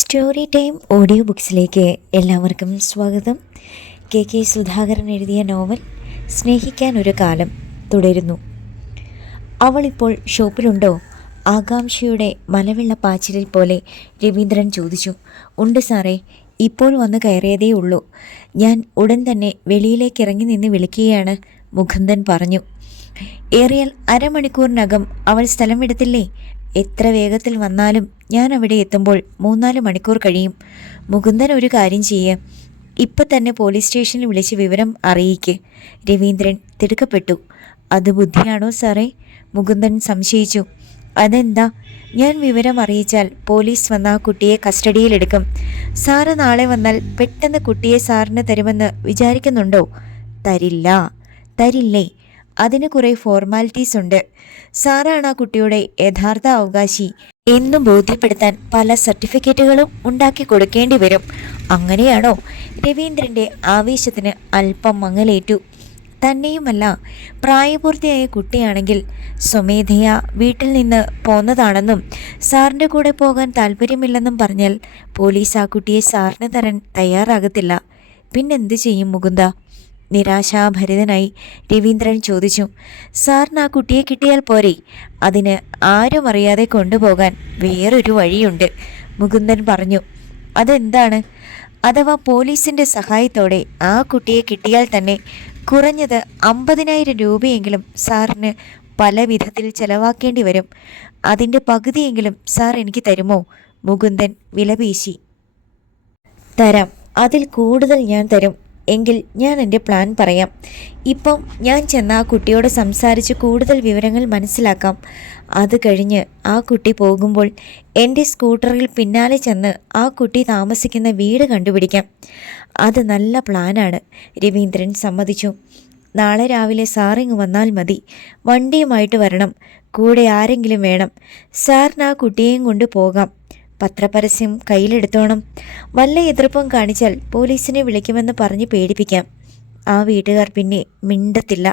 Story time audio ബുക്സിലേക്ക് എല്ലാവർക്കും സ്വാഗതം. K Sudhakaran എഴുതിയ നോവൽ സ്നേഹിക്കാൻ ഒരു കാലം തുടരുന്നു. അവളിപ്പോൾ ഷോപ്പിലുണ്ടോ? ആകാംക്ഷയുടെ മലവെള്ള പാച്ചിലിൽ പോലെ രവീന്ദ്രൻ ചോദിച്ചു. ഉണ്ട് സാറേ, ഇപ്പോൾ വന്ന് കയറിയതേ ഉള്ളൂ. ഞാൻ ഉടൻ തന്നെ വെളിയിലേക്ക് ഇറങ്ങി നിന്ന് വിളിക്കുകയാണ്, മുകുന്ദൻ പറഞ്ഞു. ഏറിയാൽ അരമണിക്കൂറിനകം അവൾ സ്ഥലം വിടത്തില്ലേ? എത്ര വേഗത്തിൽ വന്നാലും ഞാൻ അവിടെ എത്തുമ്പോൾ 3-4 മണിക്കൂർ കഴിയും. മുകുന്ദൻ ഒരു കാര്യം ചെയ്യ്, ഇപ്പം തന്നെ പോലീസ് സ്റ്റേഷനിൽ വിളിച്ച് വിവരം അറിയിക്ക്. രവീന്ദ്രൻ തിടുക്കപ്പെട്ടു. അത് ബുദ്ധിയാണോ സാറേ? മുകുന്ദൻ സംശയിച്ചു. അതെന്താ? ഞാൻ വിവരം അറിയിച്ചാൽ പോലീസ് വന്ന ആ കുട്ടിയെ കസ്റ്റഡിയിലെടുക്കും. സാറ് നാളെ വന്നാൽ പെട്ടെന്ന് കുട്ടിയെ സാറിന് തരുമെന്ന് വിചാരിക്കുന്നുണ്ടോ? തരില്ലേ. അതിന് കുറേ ഫോർമാലിറ്റീസ് ഉണ്ട്. സാറാണ് ആ കുട്ടിയുടെ യഥാർത്ഥ അവകാശി എന്ന് ബോധ്യപ്പെടുത്താൻ പല സർട്ടിഫിക്കറ്റുകളും ഉണ്ടാക്കി കൊടുക്കേണ്ടി വരും. അങ്ങനെയാണോ? രവീന്ദ്രൻ്റെ ആവേശത്തിന് അല്പം മങ്ങലേറ്റു. തന്നെയുമല്ല, പ്രായപൂർത്തിയായ കുട്ടിയാണെങ്കിൽ സ്വമേധയാ വീട്ടിൽ നിന്ന് പോന്നതാണെന്നും സാറിൻ്റെ കൂടെ പോകാൻ താല്പര്യമില്ലെന്നും പറഞ്ഞാൽ പോലീസ് ആ കുട്ടിയെ സാറിന് തരാൻ തയ്യാറാകത്തില്ല. പിന്നെന്ത് ചെയ്യും മുകുന്ദ? നിരാശാഭരിതനായി രവീന്ദ്രൻ ചോദിച്ചു. സാറിന് ആ കുട്ടിയെ കിട്ടിയാൽ പോരെ? അതിന് ആരും അറിയാതെ കൊണ്ടുപോകാൻ വേറൊരു വഴിയുണ്ട്, മുകുന്ദൻ പറഞ്ഞു. അതെന്താണ്? അഥവാ പോലീസിൻ്റെ സഹായത്തോടെ ആ കുട്ടിയെ കിട്ടിയാൽ തന്നെ കുറഞ്ഞത് 50,000 രൂപയെങ്കിലും സാറിന് പല വിധത്തിൽ ചെലവാക്കേണ്ടി വരും. അതിൻ്റെ പകുതിയെങ്കിലും സാർ എനിക്ക് തരുമോ? മുകുന്ദൻ വിലപേശി. തരാം, അതിൽ കൂടുതൽ ഞാൻ തരും. എങ്കിൽ ഞാൻ എൻ്റെ പ്ലാൻ പറയാം. ഇപ്പം ഞാൻ ചെന്ന് ആ കുട്ടിയോട് സംസാരിച്ച് കൂടുതൽ വിവരങ്ങൾ മനസ്സിലാക്കാം. അത് കഴിഞ്ഞ് ആ കുട്ടി പോകുമ്പോൾ എൻ്റെ സ്കൂട്ടറിൽ പിന്നാലെ ചെന്ന് ആ കുട്ടി താമസിക്കുന്ന വീട് കണ്ടുപിടിക്കാം. അത് നല്ല പ്ലാനാണ്, രവീന്ദ്രൻ സമ്മതിച്ചു. നാളെ രാവിലെ സാറിങ് വന്നാൽ മതി. വണ്ടിയുമായിട്ട് വരണം. കൂടെ ആരെങ്കിലും വേണം. സാറിന് ആ കുട്ടിയെയും കൊണ്ട് പോകാം. പത്രപരസ്യം കയ്യിലെടുത്തോണം. വല്ല എതിർപ്പും കാണിച്ചാൽ പോലീസിനെ വിളിക്കുമെന്ന് പറഞ്ഞ് പേടിപ്പിക്കാം. ആ വീട്ടുകാർ പിന്നെ മിണ്ടത്തില്ല.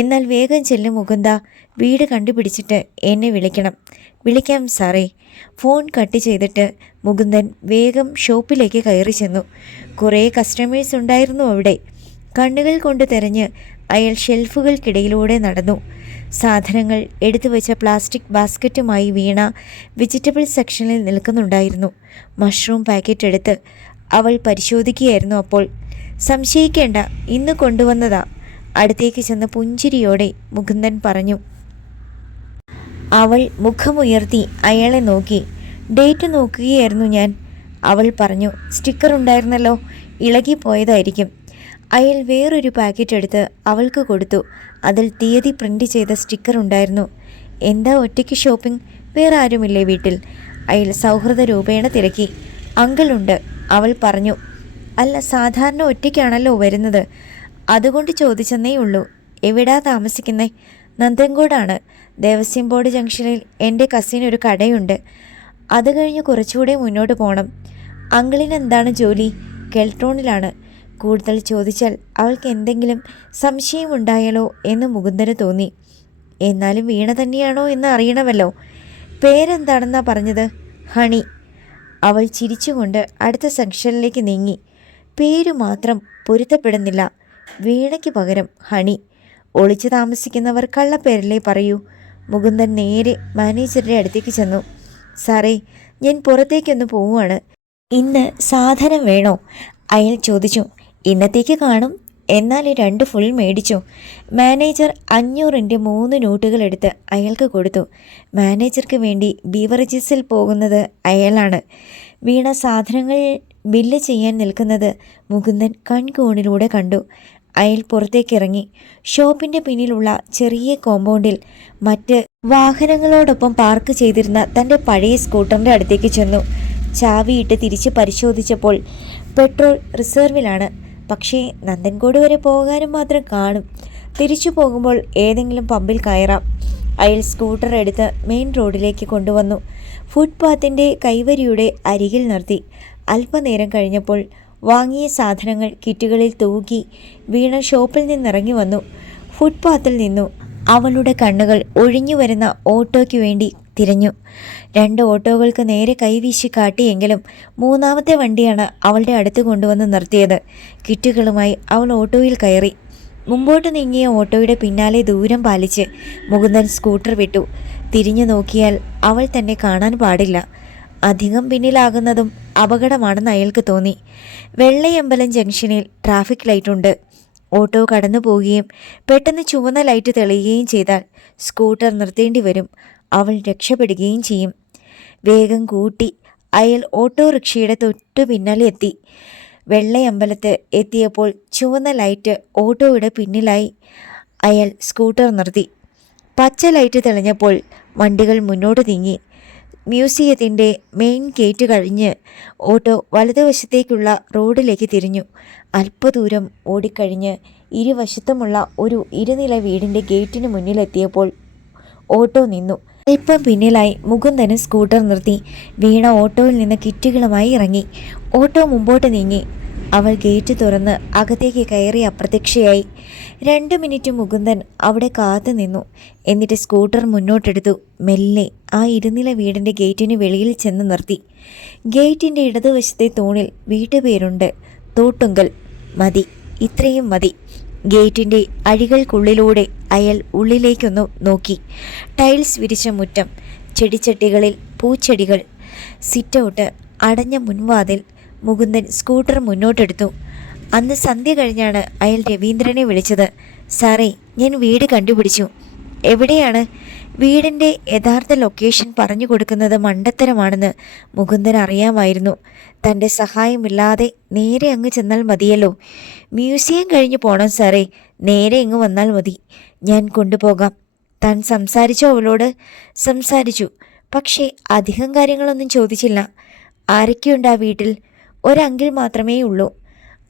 എന്നാൽ വേഗം ചെല്ലും മുകുന്ദ. വീട് കണ്ടുപിടിച്ചിട്ട് എന്നെ വിളിക്കണം. വിളിക്കാം സാറേ. ഫോൺ കട്ട് ചെയ്തിട്ട് മുകുന്ദൻ വേഗം ഷോപ്പിലേക്ക് കയറി ചെന്നു. കുറേ കസ്റ്റമേഴ്സ് ഉണ്ടായിരുന്നു അവിടെ. കണ്ണുകൾ കൊണ്ട് തിരഞ്ഞ് അയാൾ ഷെൽഫുകൾക്കിടയിലൂടെ നടന്നു. സാധനങ്ങൾ എടുത്തു വെച്ച പ്ലാസ്റ്റിക് ബാസ്ക്കറ്റുമായി വീണ വെജിറ്റബിൾ സെക്ഷനിൽ നിൽക്കുന്നുണ്ടായിരുന്നു. മഷ്റൂം പാക്കറ്റ് എടുത്ത് അവൾ പരിശോധിക്കുകയായിരുന്നു. അപ്പോൾ സംശയിക്കേണ്ട, ഇന്ന് കൊണ്ടുവന്നതാ. അടുത്തേക്ക് ചെന്ന് പുഞ്ചിരിയോടെ മുകുന്ദൻ പറഞ്ഞു. അവൾ മുഖമുയർത്തി അയാളെ നോക്കി. ഡേറ്റ് നോക്കുകയായിരുന്നു ഞാൻ. അവൾ പറഞ്ഞു. സ്റ്റിക്കർ ഉണ്ടായിരുന്നല്ലോ, ഇളകിപ്പോയതായിരിക്കും. അയാൾ വേറൊരു പാക്കറ്റ് എടുത്ത് അവൾക്ക് കൊടുത്തു. അതിൽ തീയതി പ്രിൻ്റ് ചെയ്ത സ്റ്റിക്കർ ഉണ്ടായിരുന്നു. എന്താ ഒറ്റയ്ക്ക് ഷോപ്പിംഗ്? വേറെ ആരുമില്ലേ വീട്ടിൽ? അയാൾ സൗഹൃദ രൂപേണ തിരക്കി. അങ്കിളുണ്ട്, അവൾ പറഞ്ഞു. അല്ല, സാധാരണ ഒറ്റയ്ക്കാണല്ലോ വരുന്നത്, അതുകൊണ്ട് ചോദിച്ചെന്നേ ഉള്ളൂ. എവിടാ താമസിക്കുന്നേ? നന്ദൻകോടാണ്. ദേവസ്വം ബോർഡ് ജംഗ്ഷനിൽ എൻ്റെ കസിനൊരു കടയുണ്ട്. അത് കഴിഞ്ഞ് കുറച്ചുകൂടെ മുന്നോട്ട് പോകണം. അങ്കിളിന് എന്താണ് ജോലി? കെൽട്രോണിലാണ്. കൂടുതൽ ചോദിച്ചാൽ അവൾക്ക് എന്തെങ്കിലും സംശയമുണ്ടായാലോ എന്ന് മുകുന്ദന് തോന്നി. എന്നാലും വീണ തന്നെയാണോ എന്ന് അറിയണമല്ലോ. പേരെന്താണെന്നാ പറഞ്ഞത്? ഹണി. അവൾ ചിരിച്ചുകൊണ്ട് അടുത്ത സെക്ഷനിലേക്ക് നീങ്ങി. പേര് മാത്രം പൊരുത്തപ്പെടുന്നില്ല. വീണയ്ക്ക് പകരം ഹണി. ഒളിച്ചു താമസിക്കുന്നവർ കള്ളപ്പേരല്ലേ പറയൂ. മുകുന്ദൻ നേരെ മാനേജറുടെ അടുത്തേക്ക് ചെന്നു. സാറേ, ഞാൻ പുറത്തേക്കൊന്ന് പോവുകയാണ്. ഇന്ന് സാധനം വേണോ? അയാൾ ചോദിച്ചു. ഇന്നത്തേക്ക് കാണും. എന്നാൽ 2 ഫുൾ മേടിച്ചു. മാനേജർ 500ൻ്റെ 3 നോട്ടുകൾ എടുത്ത് അയാൾക്ക് കൊടുത്തു. മാനേജർക്ക് വേണ്ടി ബീവറേജസിൽ പോകുന്നത് അയാളാണ്. വീണ സാധനങ്ങൾ ബില്ല് ചെയ്യാൻ നിൽക്കുന്നത് മുകുന്ദൻ കൺകോണിലൂടെ കണ്ടു. അയാൾ പുറത്തേക്കിറങ്ങി. ഷോപ്പിൻ്റെ പിന്നിലുള്ള ചെറിയ കോമ്പൗണ്ടിൽ മറ്റ് വാഹനങ്ങളോടൊപ്പം പാർക്ക് ചെയ്തിരുന്ന തൻ്റെ പഴയ സ്കൂട്ടറിൻ്റെ അടുത്തേക്ക് ചെന്നു. ചാവിയിട്ട് തിരിച്ച് പരിശോധിച്ചപ്പോൾ പെട്രോൾ റിസർവിലാണ്. പക്ഷേ നന്ദൻകോട് വരെ പോകാനും മാത്രം കാണും. തിരിച്ചു പോകുമ്പോൾ ഏതെങ്കിലും പമ്പിൽ കയറാം. അയാൾ സ്കൂട്ടർ എടുത്ത് മെയിൻ റോഡിലേക്ക് കൊണ്ടുവന്നു. ഫുട്പാത്തിൻ്റെ കൈവരിയുടെ അരികിൽ നിർത്തി. അല്പനേരം കഴിഞ്ഞപ്പോൾ വാങ്ങിയ സാധനങ്ങൾ കിറ്റുകളിൽ തൂക്കി വീണ ഷോപ്പിൽ നിന്നിറങ്ങി വന്നു. ഫുട്പാത്തിൽ നിന്നു അവളുടെ കണ്ണുകൾ ഒഴിഞ്ഞു വരുന്ന ഓട്ടോയ്ക്ക് വേണ്ടി തിരഞ്ഞു. 2 ഓട്ടോകൾക്ക് നേരെ കൈവീശി കാട്ടിയെങ്കിലും മൂന്നാമത്തെ വണ്ടിയാണ് അവളുടെ അടുത്ത് കൊണ്ടുവന്ന് നിർത്തിയത്. കിറ്റുകളുമായി അവൾ ഓട്ടോയിൽ കയറി. മുമ്പോട്ട് നീങ്ങിയ ഓട്ടോയുടെ പിന്നാലെ ദൂരം പാലിച്ച് മുകുന്ദൻ സ്കൂട്ടർ വിട്ടു. തിരിഞ്ഞു നോക്കിയാൽ അവൾ തന്നെ കാണാൻ പാടില്ല. അധികം പിന്നിലാകുന്നതും അപകടമാണെന്ന് അയാൾക്ക് തോന്നി. വെള്ളയമ്പലം ജംഗ്ഷനിൽ ട്രാഫിക് ലൈറ്റുണ്ട്. ഓട്ടോ കടന്നു പോവുകയും പെട്ടെന്ന് ചുവന്ന ലൈറ്റ് തെളിയുകയും ചെയ്താൽ സ്കൂട്ടർ നിർത്തേണ്ടി വരും. അവൾ രക്ഷപ്പെടുകയും ചെയ്യും. വേഗം കൂട്ടി അയാൾ ഓട്ടോറിക്ഷയുടെ തൊട്ടു പിന്നാലെ എത്തി. വെള്ളയമ്പലത്ത് എത്തിയപ്പോൾ ചുവന്ന ലൈറ്റ് ഓട്ടോയുടെ പിന്നിലായി. അയാൾ സ്കൂട്ടർ നിർത്തി. പച്ച ലൈറ്റ് തെളിഞ്ഞപ്പോൾ വണ്ടികൾ മുന്നോട്ട് നീങ്ങി. മ്യൂസിയത്തിൻ്റെ മെയിൻ ഗേറ്റ് കഴിഞ്ഞ് ഓട്ടോ വലതുവശത്തേക്കുള്ള റോഡിലേക്ക് തിരിഞ്ഞു. അല്പദൂരം ഓടിക്കഴിഞ്ഞ് ഇരുവശത്തുമുള്ള ഒരു ഇരുനില വീടിൻ്റെ ഗേറ്റിന് മുന്നിലെത്തിയപ്പോൾ ഓട്ടോ നിന്നു. അല്പം പിന്നിലായി മുകുന്ദന് സ്കൂട്ടർ നിർത്തി. വീണ ഓട്ടോയിൽ നിന്ന് കിറ്റുകളുമായി ഇറങ്ങി. ഓട്ടോ മുമ്പോട്ട് നീങ്ങി. അവൾ ഗേറ്റ് തുറന്ന് അകത്തേക്ക് കയറി അപ്രത്യക്ഷയായി. 2 മിനിറ്റ് മുകുന്ദൻ അവിടെ കാത്തു നിന്നു. എന്നിട്ട് സ്കൂട്ടർ മുന്നോട്ടെടുത്തു. മെല്ലെ ആ ഇരുനില വീടിൻ്റെ ഗേറ്റിന് വെളിയിൽ ചെന്ന് നിർത്തി. ഗേറ്റിൻ്റെ ഇടതുവശത്തെ തൂണിൽ വീട്ടുപേരുണ്ട്, തോട്ടുങ്കൽ. മതി, ഇത്രയും മതി. ഗേറ്റിൻ്റെ അഴികൾക്കുള്ളിലൂടെ അയാൾ ഉള്ളിലേക്കൊന്ന് നോക്കി. ടൈൽസ് വിരിച്ച മുറ്റം, ചെടിച്ചട്ടികളിൽ പൂച്ചെടികൾ, സിറ്റൗട്ട്, അടഞ്ഞ മുൻവാതിൽ. മുകുന്ദൻ സ്കൂട്ടർ മുന്നോട്ടെടുത്തു. അന്ന് സന്ധ്യ കഴിഞ്ഞാണ് അയാൾ രവീന്ദ്രനെ വിളിച്ചത്. സാറേ, ഞാൻ വീട് കണ്ടുപിടിച്ചു. എവിടെയാണ്? വീടിൻ്റെ യഥാർത്ഥ ലൊക്കേഷൻ പറഞ്ഞു കൊടുക്കുന്നത് മണ്ടത്തരമാണെന്ന് മുകുന്ദൻ അറിയാമായിരുന്നു. തൻ്റെ സഹായമില്ലാതെ നേരെ അങ്ങ് ചെന്നാൽ മതിയല്ലോ. മ്യൂസിയം കഴിഞ്ഞ് പോണം സാറേ. നേരെ ഇങ്ങ് വന്നാൽ മതി, ഞാൻ കൊണ്ടുപോകാം. താൻ സംസാരിച്ചോ അവളോട്? സംസാരിച്ചു, പക്ഷേ അധികം കാര്യങ്ങളൊന്നും ചോദിച്ചില്ല. ആരൊക്കെയുണ്ട് ആ വീട്ടിൽ? ഒരങ്കിൾ മാത്രമേ ഉള്ളൂ.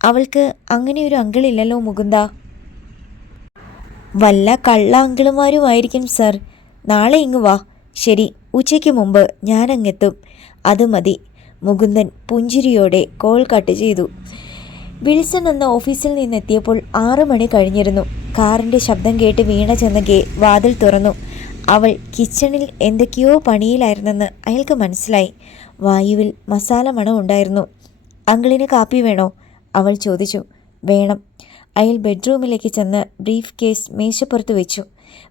അവൾക്ക് അങ്ങനെ ഒരു അങ്കിൾ ഇല്ലല്ലോ മുകുന്ദ. വല്ല കള്ള അങ്കിളുമാരുമായിരിക്കും സർ. നാളെ ഇങ്ങ് വാ. ശരി, ഉച്ചയ്ക്ക് മുമ്പ് ഞാനങ്ങെത്തും. അത് മതി. മുകുന്ദൻ പുഞ്ചിരിയോടെ കോൾ കട്ട് ചെയ്തു. വിൽസൺ എന്ന ഓഫീസിൽ നിന്നെത്തിയപ്പോൾ 6 മണി കഴിഞ്ഞിരുന്നു. കാറിൻ്റെ ശബ്ദം കേട്ട് വീണ ചെന്ന് വാതിൽ തുറന്നു. അവൾ കിച്ചണിൽ എന്തൊക്കെയോ പണിയിലായിരുന്നെന്ന് അയാൾക്ക് മനസ്സിലായി. വായുവിൽ മസാല മണം ഉണ്ടായിരുന്നു. അങ്കിളിന് കാപ്പി വേണോ? അവൾ ചോദിച്ചു. വേണം. അയാൾ ബെഡ്റൂമിലേക്ക് ചെന്ന് ബ്രീഫ് കേസ് മേശപ്പുറത്ത് വെച്ചു.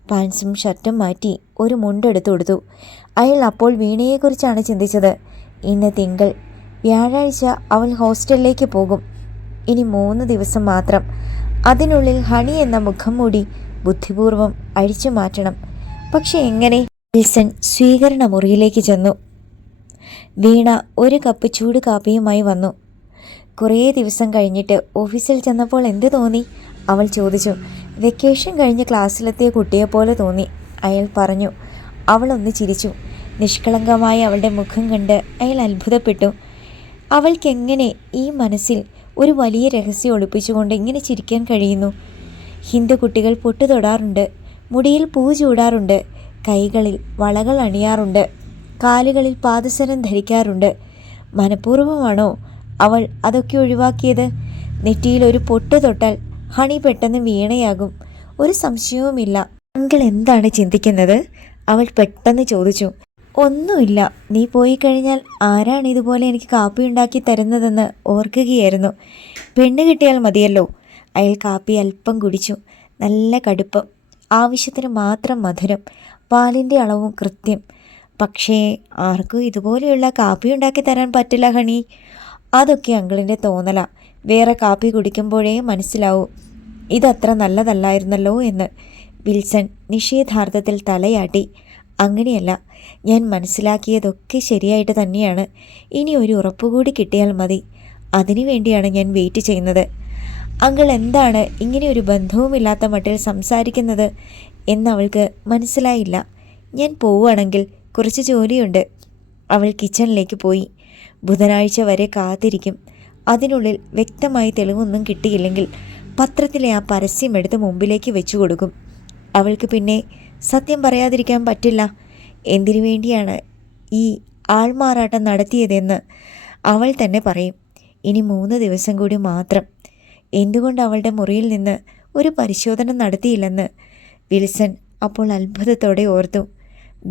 പാൻസും ഷർട്ടും മാറ്റി ഒരു മുണ്ടെടുത്തു കൊടുത്തു. അയാൾ അപ്പോൾ വീണയെക്കുറിച്ചാണ് ചിന്തിച്ചത്. ഇന്ന് തിങ്കൾ, വ്യാഴാഴ്ച അവൾ ഹോസ്റ്റലിലേക്ക് പോകും. ഇനി 3 ദിവസം മാത്രം. അതിനുള്ളിൽ ഹണി എന്ന മുഖം മൂടി ബുദ്ധിപൂർവം അഴിച്ചു മാറ്റണം. പക്ഷെ എങ്ങനെ? വിൽസൺ സ്വീകരണ മുറിയിലേക്ക് ചെന്നു. വീണ ഒരു കപ്പ് ചൂട് കാപ്പിയുമായി വന്നു. കുറേ ദിവസം കഴിഞ്ഞിട്ട് ഓഫീസിൽ ചെന്നപ്പോൾ എന്ത് തോന്നി? അവൾ ചോദിച്ചു. വെക്കേഷൻ കഴിഞ്ഞ് ക്ലാസ്സിലെത്തിയ കുട്ടിയെപ്പോലെ തോന്നി, അയാൾ പറഞ്ഞു. അവളൊന്ന് ചിരിച്ചു. നിഷ്കളങ്കമായ അവളുടെ മുഖം കണ്ട് അയാൾ അത്ഭുതപ്പെട്ടു. അവൾക്കെങ്ങനെ ഈ മനസ്സിൽ ഒരു വലിയ രഹസ്യം ഒളിപ്പിച്ചുകൊണ്ട് ഇങ്ങനെ ചിരിക്കാൻ കഴിയുന്നു? ഹിന്ദു കുട്ടികൾ പൊട്ടു തൊടാറുണ്ട്, മുടിയിൽ പൂ ചൂടാറുണ്ട്, കൈകളിൽ വളകൾ അണിയാറുണ്ട്, കാലുകളിൽ പാദസരം ധരിക്കാറുണ്ട്. മനഃപൂർവ്വമാണോ അവൾ അതൊക്കെ ഒഴിവാക്കിയത്? നെറ്റിയിൽ ഒരു പൊട്ട് തൊട്ടാൽ ഹണി പെട്ടെന്ന് വീണയാകും. ഒരു സംശയവുമില്ല. അങ്കിൾ എന്താണ് ചിന്തിക്കുന്നത്? അവൾ പെട്ടെന്ന് ചോദിച്ചു. ഒന്നുമില്ല. നീ പോയി കഴിഞ്ഞാൽ ആരാണ് ഇതുപോലെ എനിക്ക് കാപ്പി ഉണ്ടാക്കി തരുന്നതെന്ന് ഓർക്കുകയായിരുന്നു. പെണ്ണ് കിട്ടിയാൽ മതിയല്ലോ. അയാൾ കാപ്പി അല്പം കുടിച്ചു. നല്ല കടുപ്പം, ആവശ്യത്തിന് മാത്രം മധുരം, പാലിൻ്റെ അളവും കൃത്യം. പക്ഷേ ആർക്കും ഇതുപോലെയുള്ള കാപ്പി ഉണ്ടാക്കി തരാൻ പറ്റില്ല ഹണി. അതൊക്കെ അങ്കിളിൻ്റെ തോന്നല. വേറെ കാപ്പി കുടിക്കുമ്പോഴേ മനസ്സിലാവൂ ഇതത്ര നല്ലതല്ലായിരുന്നല്ലോ എന്ന്. വിൽസൺ നിഷേധാർത്ഥത്തിൽ തലയാട്ടി. അങ്ങനെയല്ല, ഞാൻ മനസ്സിലാക്കിയതൊക്കെ ശരിയായിട്ട് തന്നെയാണ്. ഇനി ഒരു ഉറപ്പുകൂടി കിട്ടിയാൽ മതി. അതിനു വേണ്ടിയാണ് ഞാൻ വെയിറ്റ് ചെയ്യുന്നത്. അങ്കിൾ എന്താണ് ഇങ്ങനെ ഒരു ബന്ധവുമില്ലാത്ത മട്ടിൽ സംസാരിക്കുന്നത് എന്നവൾക്ക് മനസ്സിലായില്ല. ഞാൻ പോവുകയാണെങ്കിൽ കുറച്ച് ജോലിയുണ്ട്. അവൾ കിച്ചണിലേക്ക് പോയി. ബുധനാഴ്ച വരെ കാത്തിരിക്കും. അതിനുള്ളിൽ വ്യക്തമായി തെളിവൊന്നും കിട്ടിയില്ലെങ്കിൽ പത്രത്തിലെ ആ പരസ്യം എടുത്ത് മുമ്പിലേക്ക് വെച്ചു കൊടുക്കും. അവൾക്ക് പിന്നെ സത്യം പറയാതിരിക്കാൻ പറ്റില്ല. എന്തിനു വേണ്ടിയാണ് ഈ ആൾമാറാട്ടം നടത്തിയതെന്ന് അവൾ തന്നെ പറയും. ഇനി 3 ദിവസം കൂടി മാത്രം. എന്തുകൊണ്ട് അവളുടെ മുറിയിൽ നിന്ന് ഒരു പരിശോധന നടത്തിയില്ലെന്ന് വിൽസൺ അപ്പോൾ അത്ഭുതത്തോടെ ഓർത്തു.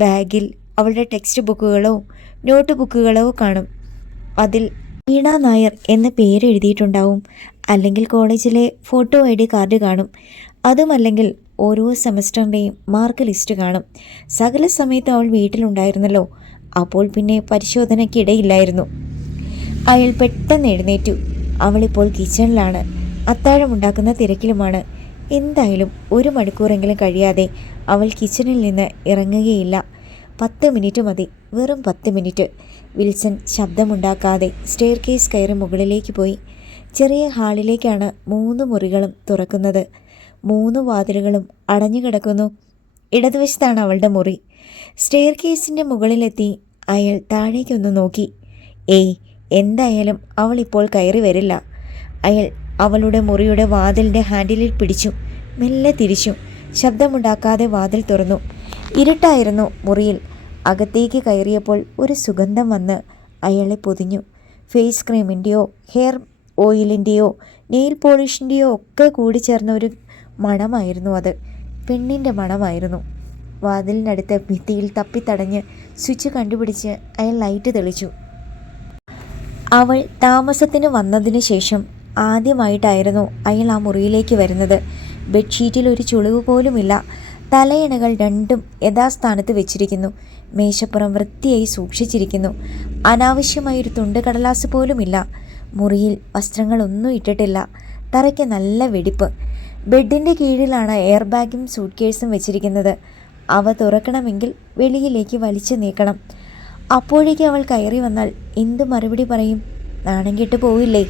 ബാഗിൽ അവളുടെ ടെക്സ്റ്റ് ബുക്കുകളോ നോട്ട് ബുക്കുകളോ കാണും. അതിൽ വീണ നായർ എന്ന പേര് എഴുതിയിട്ടുണ്ടാവും. അല്ലെങ്കിൽ കോളേജിലെ ഫോട്ടോ ID കാർഡ് കാണും. അതുമല്ലെങ്കിൽ ഓരോ സെമസ്റ്ററിൻ്റെയും മാർക്ക് ലിസ്റ്റ് കാണും. സകല സമയത്ത് അവൾ വീട്ടിലുണ്ടായിരുന്നല്ലോ. അപ്പോൾ പിന്നെ പരിശോധനയ്ക്കിടയില്ലായിരുന്നു. അയാൾ പെട്ടെന്ന് എഴുന്നേറ്റു. അവളിപ്പോൾ കിച്ചണിലാണ്. അത്താഴമുണ്ടാക്കുന്ന തിരക്കിലുമാണ്. എന്തായാലും 1 മണിക്കൂറെങ്കിലും കഴിയാതെ അവൾ കിച്ചണിൽ നിന്ന് ഇറങ്ങുകയില്ല. 10 മിനിറ്റ് മതി, വെറും 10 മിനിറ്റ്. വിൽസൺ ശബ്ദമുണ്ടാക്കാതെ സ്റ്റെയർ കേസ് കയറി മുകളിലേക്ക് പോയി. ചെറിയ ഹാളിലേക്കാണ് 3 മുറികളും തുറക്കുന്നത്. 3 വാതിലുകളും അടഞ്ഞു കിടക്കുന്നു. ഇടതുവശത്താണ് അവളുടെ മുറി. സ്റ്റെയർ കേസിൻ്റെ മുകളിലെത്തി അയാൾ താഴേക്കൊന്ന് നോക്കി. ഏയ്, എന്തായാലും അവൾ ഇപ്പോൾ കയറി വരില്ല. അയാൾ അവളുടെ മുറിയുടെ വാതിലിൻ്റെ ഹാൻഡിലിൽ പിടിച്ചു. മെല്ലെ തിരിച്ചു. ശബ്ദമുണ്ടാക്കാതെ വാതിൽ തുറന്നു. ഇരുട്ടായിരുന്നു മുറിയിൽ. അകത്തേക്ക് കയറിയപ്പോൾ ഒരു സുഗന്ധം വന്ന് അയാളെ പൊതിഞ്ഞു. ഫേസ് ക്രീമിൻ്റെയോ ഹെയർ ഓയിലിൻ്റെയോ നെയിൽ പോളിഷിൻ്റെയോ ഒക്കെ കൂടി ചേർന്ന ഒരു മണമായിരുന്നു അത്. പെണ്ണിൻ്റെ മണമായിരുന്നു. വാതിലിനടുത്ത് ഭിത്തിയിൽ തപ്പിത്തടഞ്ഞ് സ്വിച്ച് കണ്ടുപിടിച്ച് അയാൾ ലൈറ്റ് തെളിച്ചു. അവൾ താമസത്തിന് വന്നതിന് ശേഷം ആദ്യമായിട്ടായിരുന്നു അയാൾ ആ മുറിയിലേക്ക് വരുന്നത്. ബെഡ്ഷീറ്റിൽ ഒരു ചുളിവ് പോലുമില്ല. തലയിണകൾ രണ്ടും യഥാസ്ഥാനത്ത് വെച്ചിരിക്കുന്നു. മേശപ്പുറം വൃത്തിയായി സൂക്ഷിച്ചിരിക്കുന്നു. അനാവശ്യമായൊരു തുണ്ട് കടലാസ് പോലുമില്ല. മുറിയിൽ വസ്ത്രങ്ങളൊന്നും ഇട്ടിട്ടില്ല. തറയ്ക്ക് നല്ല വെടിപ്പ്. ബെഡിൻ്റെ കീഴിലാണ് എയർ ബാഗും സൂട്ട് കേസും വെച്ചിരിക്കുന്നത്. അവ തുറക്കണമെങ്കിൽ വെളിയിലേക്ക് വലിച്ചു നീക്കണം. അപ്പോഴേക്ക് അവൾ കയറി വന്നാൽ എന്ത് മറുപടി പറയും? നാണം കെട്ട് പോവില്ലേ?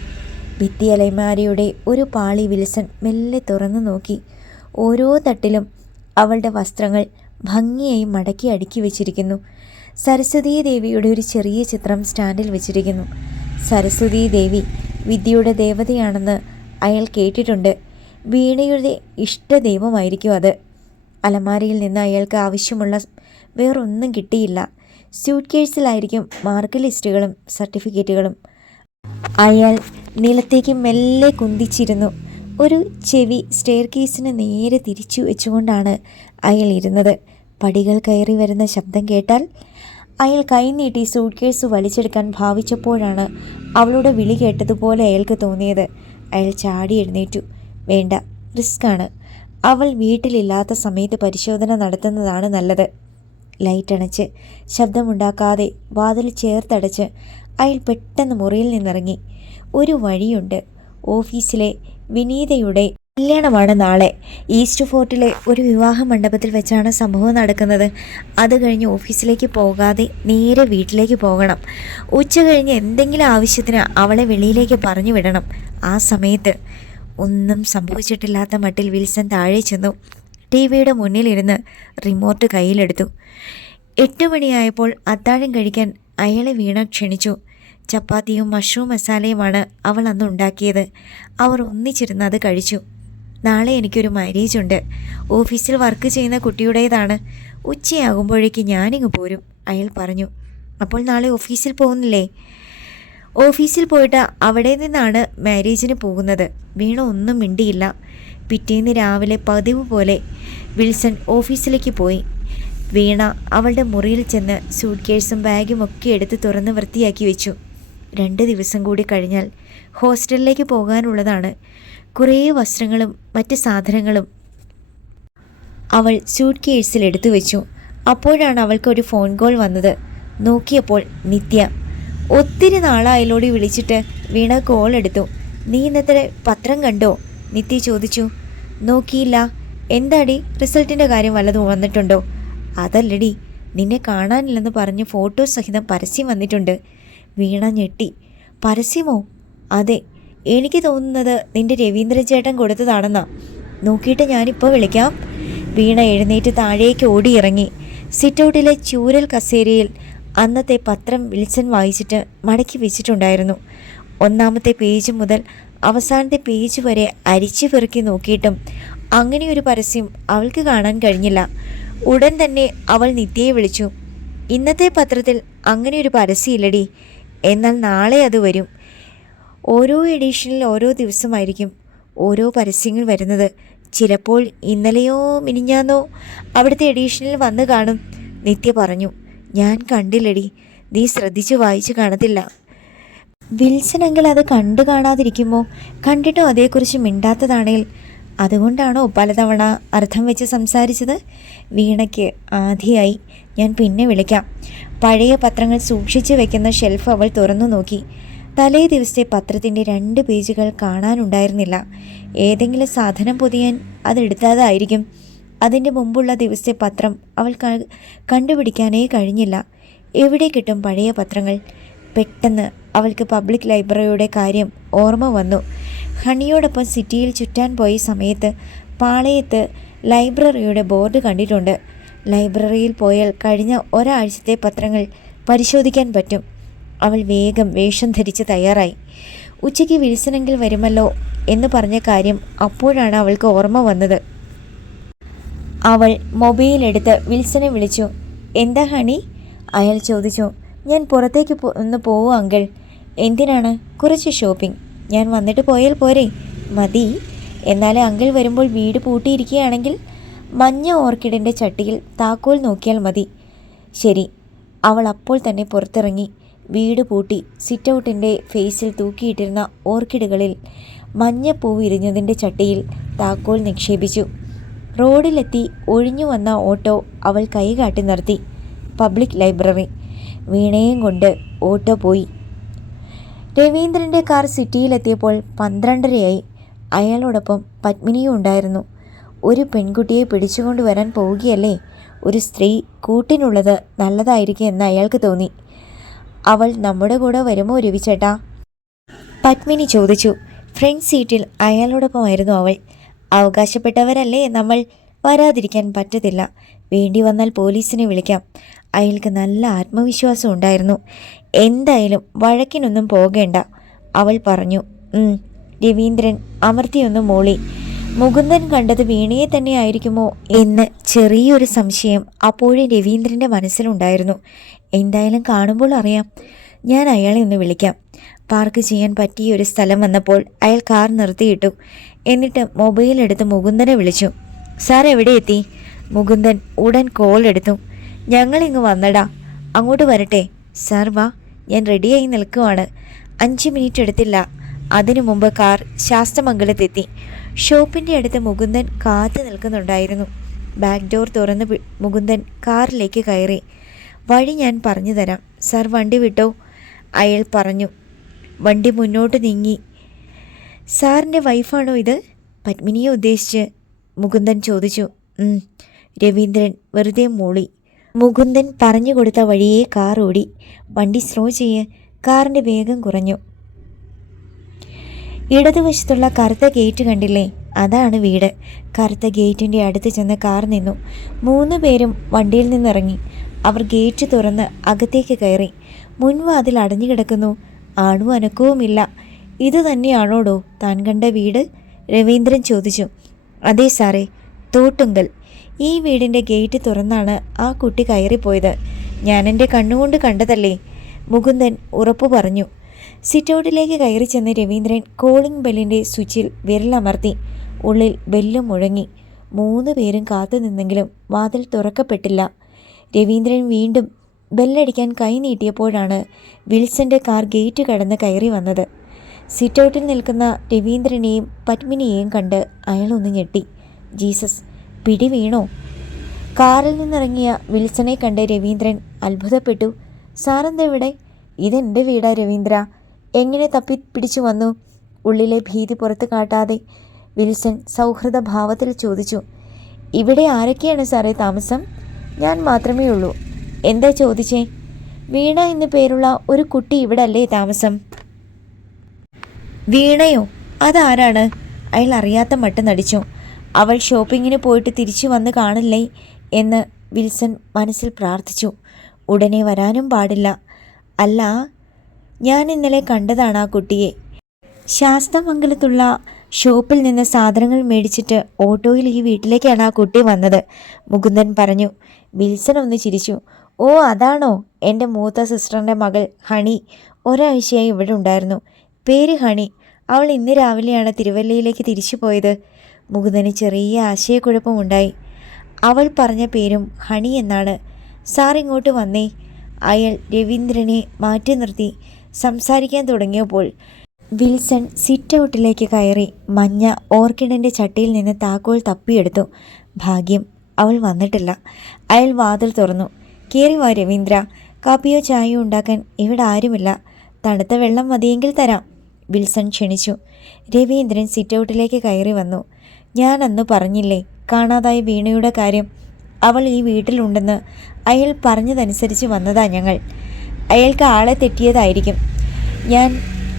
ഭിത്തി അലമാരയുടെ ഒരു പാളി വിൽസൺ മെല്ലെ തുറന്നു നോക്കി. ഓരോ തട്ടിലും അവളുടെ വസ്ത്രങ്ങൾ ഭംഗിയായി മടക്കി അടുക്കി വെച്ചിരിക്കുന്നു. സരസ്വതീ ദേവിയുടെ ഒരു ചെറിയ ചിത്രം സ്റ്റാൻഡിൽ വെച്ചിരിക്കുന്നു. സരസ്വതീ ദേവി വിദ്യയുടെ ദേവതയാണെന്ന് അയാൾ കേട്ടിട്ടുണ്ട്. വീണയുടെ ഇഷ്ടദൈവമായിരിക്കും അത്. അലമാരയിൽ നിന്ന് അയാൾക്ക് ആവശ്യമുള്ള വേറൊന്നും കിട്ടിയില്ല. സ്യൂട്ട് കേസിലായിരിക്കും മാർക്ക് ലിസ്റ്റുകളും സർട്ടിഫിക്കറ്റുകളും. അയാൾ നിലത്തേക്ക് മെല്ലെ കുന്തിച്ചിരുന്നു. ഒരു ചെവി സ്റ്റെയർ കേസിന് നേരെ തിരിച്ചു വെച്ചുകൊണ്ടാണ് അയാൾ ഇരുന്നത്. പടികൾ കയറി വരുന്ന ശബ്ദം കേട്ടാൽ അയാൾ കൈനീട്ടി സൂട്ട് കേസ് വലിച്ചെടുക്കാൻ ഭാവിച്ചപ്പോഴാണ് അവളുടെ വിളി കേട്ടതുപോലെ അയാൾക്ക് തോന്നിയത്. അയാൾ ചാടി എഴുന്നേറ്റു. വേണ്ട, റിസ്ക്കാണ്. അവൾ വീട്ടിലില്ലാത്ത സമയത്ത് പരിശോധന നടത്തുന്നതാണ് നല്ലത്. ലൈറ്റ് അണച്ച് ശബ്ദമുണ്ടാക്കാതെ വാതിൽ ചേർത്തടച്ച് അയാൾ പെട്ടെന്ന് മുറിയിൽ നിന്നിറങ്ങി. ഒരു വഴിയുണ്ട്. ഓഫീസിലെ വിനീതയുടെ കല്യാണമാണ് നാളെ. ഈസ്റ്റ് ഫോർട്ടിലെ ഒരു വിവാഹ മണ്ഡപത്തിൽ വെച്ചാണ് സംഭവം നടക്കുന്നത്. അത് കഴിഞ്ഞ് ഓഫീസിലേക്ക് പോകാതെ നേരെ വീട്ടിലേക്ക് പോകണം. ഉച്ച കഴിഞ്ഞ് എന്തെങ്കിലും ആവശ്യത്തിന് അവളെ വെളിയിലേക്ക് പറഞ്ഞു വിടണം. ആ സമയത്ത് ഒന്നും സംഭവിച്ചിട്ടില്ലാത്ത മട്ടിൽ വിൽസൺ താഴെ ചെന്നു. ടിവിയുടെ മുന്നിലിരുന്ന് റിമോട്ട് കയ്യിലെടുത്തു. 8 മണിയായപ്പോൾ അത്താഴം കഴിക്കാൻ അയാളെ വീണ ക്ഷണിച്ചു. ചപ്പാത്തിയും മഷ്റൂം മസാലയുമാണ് അവൾ അന്ന് ഉണ്ടാക്കിയത്. അവർ ഒന്നിച്ചിരുന്ന് അത് കഴിച്ചു. നാളെ എനിക്കൊരു മാരേജ് ഉണ്ട്. ഓഫീസിൽ വർക്ക് ചെയ്യുന്ന കുട്ടിയുടേതാണ്. ഉച്ചയാകുമ്പോഴേക്ക് ഞാനിങ്ങ് പോരും, അയാൾ പറഞ്ഞു. അപ്പോൾ നാളെ ഓഫീസിൽ പോകുന്നില്ലേ? ഓഫീസിൽ പോയിട്ട് അവിടെ നിന്നാണ് മാരേജിന് പോകുന്നത്. വീണ ഒന്നും മിണ്ടിയില്ല. പിറ്റേന്ന് രാവിലെ പതിവ് പോലെ വിൽസൺ ഓഫീസിലേക്ക് പോയി. വീണ അവളുടെ മുറിയിൽ ചെന്ന് സൂട്ട് കേസും ബാഗും ഒക്കെ എടുത്ത് തുറന്ന് വൃത്തിയാക്കി വെച്ചു. 2 ദിവസം കൂടി കഴിഞ്ഞാൽ ഹോസ്റ്റലിലേക്ക് പോകാനുള്ളതാണ്. കുറേ വസ്ത്രങ്ങളും മറ്റ് സാധനങ്ങളും അവൾ സൂട്ട് കേസിൽ എടുത്തു വെച്ചു. അപ്പോഴാണ് അവൾക്കൊരു ഫോൺ കോൾ വന്നത്. നോക്കിയപ്പോൾ നിത്യ. ഒത്തിരി നാളായലോടി വിളിച്ചിട്ട് വീണ കോൾ എടുത്തു. നീ ഇന്നത്തെ പത്രം കണ്ടോ? നിത്യ ചോദിച്ചു. നോക്കിയില്ല. എന്താടി, റിസൾട്ടിൻ്റെ കാര്യം വല്ലതും വന്നിട്ടുണ്ടോ? അതല്ലടി, നിന്നെ കാണാനില്ലെന്ന് പറഞ്ഞ് ഫോട്ടോ സഹിതം പരസ്യം വന്നിട്ടുണ്ട്. വീണ ഞെട്ടി. പരസ്യമോ? അതെ, എനിക്ക് തോന്നുന്നത് നിന്റെ രവീന്ദ്രൻ ചേട്ടൻ കൊടുത്തതാണെന്നാ. നോക്കിയിട്ട് ഞാനിപ്പോൾ വിളിക്കാം. വീണ എഴുന്നേറ്റ് താഴേക്ക് ഓടിയിറങ്ങി. സിറ്റൗട്ടിലെ ചൂരൽ കസേരയിൽ അന്നത്തെ പത്രം വിൽസൺ വായിച്ചിട്ട് മടക്കി വെച്ചിട്ടുണ്ടായിരുന്നു. 1ാമത്തെ പേജ് മുതൽ അവസാനത്തെ പേജ് വരെ അരിച്ചു പെറുക്കി നോക്കിയിട്ടും അങ്ങനെയൊരു പരസ്യം അവൾക്ക് കാണാൻ കഴിഞ്ഞില്ല. ഉടൻ തന്നെ അവൾ നിത്യയെ വിളിച്ചു. ഇന്നത്തെ പത്രത്തിൽ അങ്ങനെയൊരു പരസ്യമില്ലടി. എന്നാൽ നാളെ അത് വരും. ഓരോ എഡിഷനിൽ ഓരോ ദിവസമായിരിക്കും ഓരോ പരസ്യങ്ങൾ വരുന്നത്. ചിലപ്പോൾ ഇന്നലെയോ മിനിഞ്ഞാന്നോ അവിടുത്തെ എഡിഷനിൽ വന്ന് കാണും, നിത്യ പറഞ്ഞു. ഞാൻ കണ്ടില്ലടി, നീ ശ്രദ്ധിച്ചു വായിച്ചു കാണത്തില്ല. വിൽസൺ അങ്കിൾ അത് കണ്ടു കാണാതിരിക്കുമോ? കണ്ടിട്ടും അതേക്കുറിച്ച് മിണ്ടാത്തതാണേൽ അതുകൊണ്ടാണോ പലതവണ അർത്ഥം വെച്ച് സംസാരിച്ചത്? വീണയ്ക്ക് ആധിയായി. ഞാൻ പിന്നെ വിളിക്കാം. പഴയ പത്രങ്ങൾ സൂക്ഷിച്ചു വെക്കുന്ന ഷെൽഫ് അവൾ തുറന്നു നോക്കി. തലേ ദിവസത്തെ പത്രത്തിൻ്റെ 2 പേജുകൾ കാണാനുണ്ടായിരുന്നില്ല. ഏതെങ്കിലും സാധനം പൊതിയാൻ അതെടുത്തതായിരിക്കും. അതിൻ്റെ മുമ്പുള്ള ദിവസത്തെ പത്രം അവൾ കണ്ടുപിടിക്കാനേ കഴിഞ്ഞില്ല. എവിടെ കിട്ടും പഴയ പത്രങ്ങൾ? പെട്ടെന്ന് അവൾക്ക് പബ്ലിക് ലൈബ്രറിയുടെ കാര്യം ഓർമ്മ വന്നു. ഹണിയോടൊപ്പം സിറ്റിയിൽ ചുറ്റാൻ പോയ സമയത്ത് പാളയത്ത് ലൈബ്രറിയുടെ ബോർഡ് കണ്ടിട്ടുണ്ട്. ലൈബ്രറിയിൽ പോയാൽ കഴിഞ്ഞ ഒരാഴ്ചത്തെ പത്രങ്ങൾ പരിശോധിക്കാൻ പറ്റും. അവൾ വേഗം വേഷം ധരിച്ച് തയ്യാറായി. ഉച്ചയ്ക്ക് വിൽസനെങ്കിൽ വരുമല്ലോ എന്ന് പറഞ്ഞ കാര്യം അപ്പോഴാണ് അവൾക്ക് ഓർമ്മ വന്നത്. അവൾ മൊബൈലെടുത്ത് വിൽസനെ വിളിച്ചു. എന്താ ഹണി? അയാൾ ചോദിച്ചു. ഞാൻ പുറത്തേക്ക് ഒന്ന് പോവും അങ്കിൾ. എന്തിനാണ്? കുറച്ച് ഷോപ്പിംഗ്. ഞാൻ വന്നിട്ട് പോയാൽ പോരെ? മതി. എന്നാൽ അങ്കിൾ വരുമ്പോൾ വീട് പൂട്ടിയിരിക്കുകയാണെങ്കിൽ മഞ്ഞ ഓർക്കിഡിൻ്റെ ചട്ടിയിൽ താക്കോൽ നോക്കിയാൽ മതി. ശരി. അവൾ അപ്പോൾ തന്നെ പുറത്തിറങ്ങി. വീട് പൂട്ടി സിറ്റൗട്ടിൻ്റെ ഫേസിൽ തൂക്കിയിട്ടിരുന്ന ഓർക്കിഡുകളിൽ മഞ്ഞപ്പൂ വിരിഞ്ഞതിൻ്റെ ചട്ടിയിൽ താക്കോൽ നിക്ഷേപിച്ചു. റോഡിലെത്തി ഒഴിഞ്ഞു വന്ന ഓട്ടോ അവൾ കൈകാട്ടി നിർത്തി. Public library. വീണയും കൊണ്ട് ഓട്ടോ പോയി. രവീന്ദ്രൻ്റെ കാർ സിറ്റിയിലെത്തിയപ്പോൾ 12:30 അയാളോടൊപ്പം പത്മിനിയും ഉണ്ടായിരുന്നു. ഒരു പെൺകുട്ടിയെ പിടിച്ചുകൊണ്ട് വരാൻ പോവുകയല്ലേ? ഒരു സ്ത്രീ കൂട്ടിനുള്ളത് നല്ലതായിരിക്കും എന്ന് അയാൾക്ക് തോന്നി. അവൾ നമ്മുടെ കൂടെ വരുമോ രവിച്ചേട്ടാ? പത്മിനി ചോദിച്ചു. ഫ്രണ്ട് സീറ്റിൽ അയാളോടൊപ്പമായിരുന്നു അവൾ. അവകാശപ്പെട്ടവരല്ലേ നമ്മൾ, വരാതിരിക്കാൻ പറ്റത്തില്ല. വേണ്ടി വന്നാൽ പോലീസിനെ വിളിക്കാം. അയാൾക്ക് നല്ല ആത്മവിശ്വാസം ഉണ്ടായിരുന്നു. എന്തായാലും വഴക്കിനൊന്നും പോകേണ്ട, അവൾ പറഞ്ഞു. രവീന്ദ്രൻ അമർത്തിയൊന്നും മൂളി. മുകുന്ദൻ കണ്ടത് വീണയെ തന്നെ ആയിരിക്കുമോ എന്ന് ചെറിയൊരു സംശയം അപ്പോഴും രവീന്ദ്രൻ്റെ മനസ്സിലുണ്ടായിരുന്നു. എന്തായാലും കാണുമ്പോൾ അറിയാം. ഞാൻ അയാളെ ഒന്ന് വിളിക്കാം. പാർക്ക് ചെയ്യാൻ പറ്റിയൊരു സ്ഥലം വന്നപ്പോൾ അയാൾ കാർ നിർത്തിയിട്ടു. എന്നിട്ട് മൊബൈലെടുത്ത് മുകുന്ദനെ വിളിച്ചു. സാർ എവിടെ എത്തി? മുകുന്ദൻ ഉടൻ കോൾ എടുത്തു. ഞങ്ങളിങ്ങ് വന്നടാ. അങ്ങോട്ട് വരട്ടെ? സാർ വാ, ഞാൻ റെഡിയായി നിൽക്കുവാണ്. 5 മിനിറ്റ് എടുത്തില്ല. അതിനു മുമ്പ് കാർ ശാസ്തമംഗലത്തെത്തി. ഷോപ്പിൻ്റെ അടുത്ത് മുകുന്ദൻ കാത്തു നിൽക്കുന്നുണ്ടായിരുന്നു. ബാക്ക് ഡോർ തുറന്ന് മുകുന്ദൻ കാറിലേക്ക് കയറി. വഴി ഞാൻ പറഞ്ഞു തരാം. സാർ വണ്ടി വിട്ടോ? അയാൾ പറഞ്ഞു. വണ്ടി മുന്നോട്ട് നീങ്ങി. സാറിൻ്റെ വൈഫാണോ ഇത്? പത്മിനിയെ ഉദ്ദേശിച്ച് മുകുന്ദൻ ചോദിച്ചു. രവീന്ദ്രൻ വെറുതെ മൂളി. മുകുന്ദൻ പറഞ്ഞു കൊടുത്ത വഴിയേ കാർ ഓടി. വണ്ടി സ്ലോ ചെയ്യ്. കാറിൻ്റെ വേഗം കുറഞ്ഞു. ഇടതുവശത്തുള്ള കറുത്ത ഗേറ്റ് കണ്ടില്ലേ? അതാണ് വീട്. കറുത്ത ഗേറ്റിൻ്റെ അടുത്ത് ചെന്ന് കാർ നിന്നു. 3 പേരും വണ്ടിയിൽ നിന്നിറങ്ങി. അവർ ഗേറ്റ് തുറന്ന് അകത്തേക്ക് കയറി. മുൻവാതിൽ അടഞ്ഞു കിടക്കുന്നു. ആണും അനക്കവുമില്ല. ഇത് തന്നെയാണോടോ താൻ കണ്ട വീട്? രവീന്ദ്രൻ ചോദിച്ചു. അതെ സാറേ, തോട്ടുങ്കൽ. ഈ വീടിൻ്റെ ഗേറ്റ് തുറന്നാണ് ആ കുട്ടി കയറിപ്പോയത്. ഞാൻ എൻ്റെ കണ്ണുകൊണ്ട് കണ്ടതല്ലേ? മുകുന്ദൻ ഉറപ്പു പറഞ്ഞു. സിറ്റൗട്ടിലേക്ക് കയറി ചെന്ന് രവീന്ദ്രൻ കോളിംഗ് ബെല്ലിൻ്റെ സ്വിച്ചിൽ വിരലമർത്തി. ഉള്ളിൽ ബെല്ലും മുഴങ്ങി. 3 പേരും കാത്തു നിന്നെങ്കിലും വാതിൽ തുറക്കപ്പെട്ടില്ല. രവീന്ദ്രൻ വീണ്ടും ബെല്ലടിക്കാൻ കൈ നീട്ടിയപ്പോഴാണ് വിൽസൻ്റെ കാർ ഗേറ്റ് കടന്ന് കയറി വന്നത്. സിറ്റൗട്ടിൽ നിൽക്കുന്ന രവീന്ദ്രനെയും പത്മിനിയെയും കണ്ട് അയാളൊന്ന് ഞെട്ടി. ജീസസ്, പിടി വീണോ? കാറിൽ നിന്നിറങ്ങിയ വിൽസനെ കണ്ട് രവീന്ദ്രൻ അത്ഭുതപ്പെട്ടു. സാറെന്താ ഇവിടെ? ഇതെൻ്റെ വീടാ രവീന്ദ്ര. എങ്ങനെ തപ്പി പിടിച്ചു വന്നു? ഉള്ളിലെ ഭീതി പുറത്ത് കാട്ടാതെ വിൽസൺ സൗഹൃദ ഭാവത്തിൽ ചോദിച്ചു. ഇവിടെ ആരൊക്കെയാണ് സാറേ താമസം? ഞാൻ മാത്രമേ ഉള്ളൂ. എന്താ ചോദിച്ചേ? വീണ എന്നു പേരുള്ള ഒരു കുട്ടി ഇവിടെ അല്ലേ താമസം? വീണയോ? അതാരാണ്? അയാൾ അറിയാത്ത മട്ട് നടിച്ചു. അവൾ ഷോപ്പിങ്ങിന് പോയിട്ട് തിരിച്ചു വന്ന് കാണില്ലേ എന്ന് വിൽസൺ മനസ്സിൽ പ്രാർത്ഥിച്ചു. ഉടനെ വരാനും പാടില്ല. അല്ല, ഞാൻ ഇന്നലെ കണ്ടതാണ് ആ കുട്ടിയെ. ശാസ്തമംഗലത്തുള്ള ഷോപ്പിൽ നിന്ന് സാധനങ്ങൾ മേടിച്ചിട്ട് ഓട്ടോയിൽ ഈ വീട്ടിലേക്കാണ് ആ കുട്ടി വന്നത്, മുകുന്ദൻ പറഞ്ഞു. വിൽസൺ ഒന്ന് ചിരിച്ചു. ഓ, അതാണോ? എൻ്റെ മൂത്ത സിസ്റ്ററിൻ്റെ മകൾ ഹണി ഒരാഴ്ചയായി ഇവിടെ ഉണ്ടായിരുന്നു. പേര് ഹണി. അവൾ ഇന്ന് രാവിലെയാണ് തിരുവല്ലയിലേക്ക് തിരിച്ചു പോയത്. മുകുന്ദന് ചെറിയ ആശയക്കുഴപ്പമുണ്ടായി. അവൾ പറഞ്ഞ പേരും ഹണി എന്നാണ്. സാർ ഇങ്ങോട്ട് വന്നേ. അയാൾ രവീന്ദ്രനെ മാറ്റി നിർത്തി സംസാരിക്കാൻ തുടങ്ങിയപ്പോൾ വിൽസൺ സിറ്റ് ഔട്ടിലേക്ക് കയറി മഞ്ഞ ഓർക്കിഡിൻ്റെ ചട്ടിയിൽ നിന്ന് താക്കോൽ തപ്പിയെടുത്തു. ഭാഗ്യം, അവൾ വന്നിട്ടില്ല. അയാൾ വാതിൽ തുറന്നു. കയറി വാ രവീന്ദ്ര, കാപ്പിയോ ചായയോ ഉണ്ടാക്കാൻ ഇവിടെ ആരുമില്ല. തണുത്ത വെള്ളം മതിയെങ്കിൽ തരാം, വിൽസൺ ക്ഷണിച്ചു. രവീന്ദ്രൻ സിറ്റ് ഔട്ടിലേക്ക് കയറി വന്നു. ഞാൻ അന്ന് പറഞ്ഞില്ലേ കാണാതായ വീണയുടെ കാര്യം? അവൾ ഈ വീട്ടിലുണ്ടെന്ന് അയാൾ പറഞ്ഞതനുസരിച്ച് വന്നതാ ഞങ്ങൾ. അയാൾക്ക് ആളെ തെറ്റിയതായിരിക്കും. ഞാൻ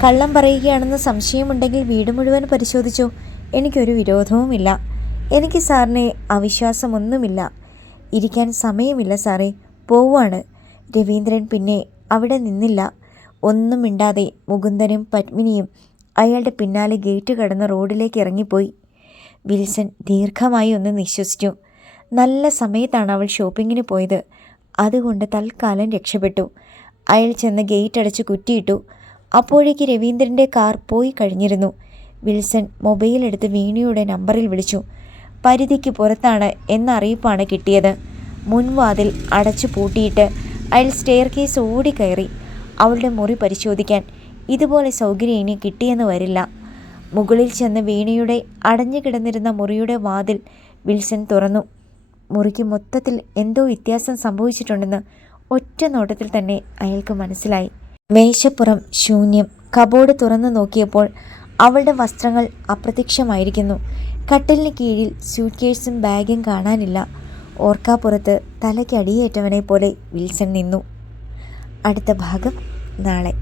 കള്ളം പറയുകയാണെന്ന് സംശയമുണ്ടെങ്കിൽ വീട് മുഴുവൻ പരിശോധിച്ചോ, എനിക്കൊരു വിരോധവുമില്ല. എനിക്ക് സാറിനെ അവിശ്വാസമൊന്നുമില്ല. ഇരിക്കാൻ സമയമില്ല സാറേ, പോവാണ്. രവീന്ദ്രൻ പിന്നെ അവിടെ നിന്നില്ല. ഒന്നും മിണ്ടാതെ മുകുന്ദനും പത്മിനിയും അയാളുടെ പിന്നാലെ ഗേറ്റ് കടന്ന് റോഡിലേക്ക് ഇറങ്ങിപ്പോയി. വിൽസൺ ദീർഘമായി ഒന്ന് നിശ്വസിച്ചു. നല്ല സമയത്താണ് അവൾ ഷോപ്പിങ്ങിന് പോയത്, അതുകൊണ്ട് തൽക്കാലം രക്ഷപ്പെട്ടു. അയാൾ ചെന്ന് ഗേറ്റ് അടച്ച് കുറ്റിയിട്ടു. അപ്പോഴേക്ക് രവീന്ദ്രൻ്റെ കാർ പോയി കഴിഞ്ഞിരുന്നു. വിൽസൺ മൊബൈൽ എടുത്ത് വീണയുടെ നമ്പറിൽ വിളിച്ചു. പരിധിക്ക് പുറത്താണ് എന്ന അറിയിപ്പാണ് കിട്ടിയത്. മുൻവാതിൽ അടച്ചു പൂട്ടിയിട്ട് അയാൾ സ്റ്റെയർ കേസ് ഓടിക്കയറി. അവളുടെ മുറി പരിശോധിക്കാൻ ഇതുപോലെ സൗകര്യം ഇനി കിട്ടിയെന്ന് വരില്ല. മുകളിൽ ചെന്ന് വീണയുടെ അടഞ്ഞു കിടന്നിരുന്ന മുറിയുടെ വാതിൽ വിൽസൺ തുറന്നു. മുറിക്ക് മൊത്തത്തിൽ എന്തോ വ്യത്യാസം സംഭവിച്ചിട്ടുണ്ടെന്ന് ഒറ്റ നോട്ടത്തിൽ തന്നെ അയാൾക്ക് മനസ്സിലായി. മേശപ്പുറം ശൂന്യം. കബോർഡ് തുറന്നു നോക്കിയപ്പോൾ അവളുടെ വസ്ത്രങ്ങൾ അപ്രത്യക്ഷമായിരിക്കുന്നു. കട്ടിലിന് കീഴിൽ സ്യൂട്ട് കേസും ബാഗും കാണാനില്ല. ഓർക്കാപ്പുറത്ത് തലയ്ക്കടിയേറ്റവനെ പോലെ വിൽസൺ നിന്നു. അടുത്ത ഭാഗം നാളെ.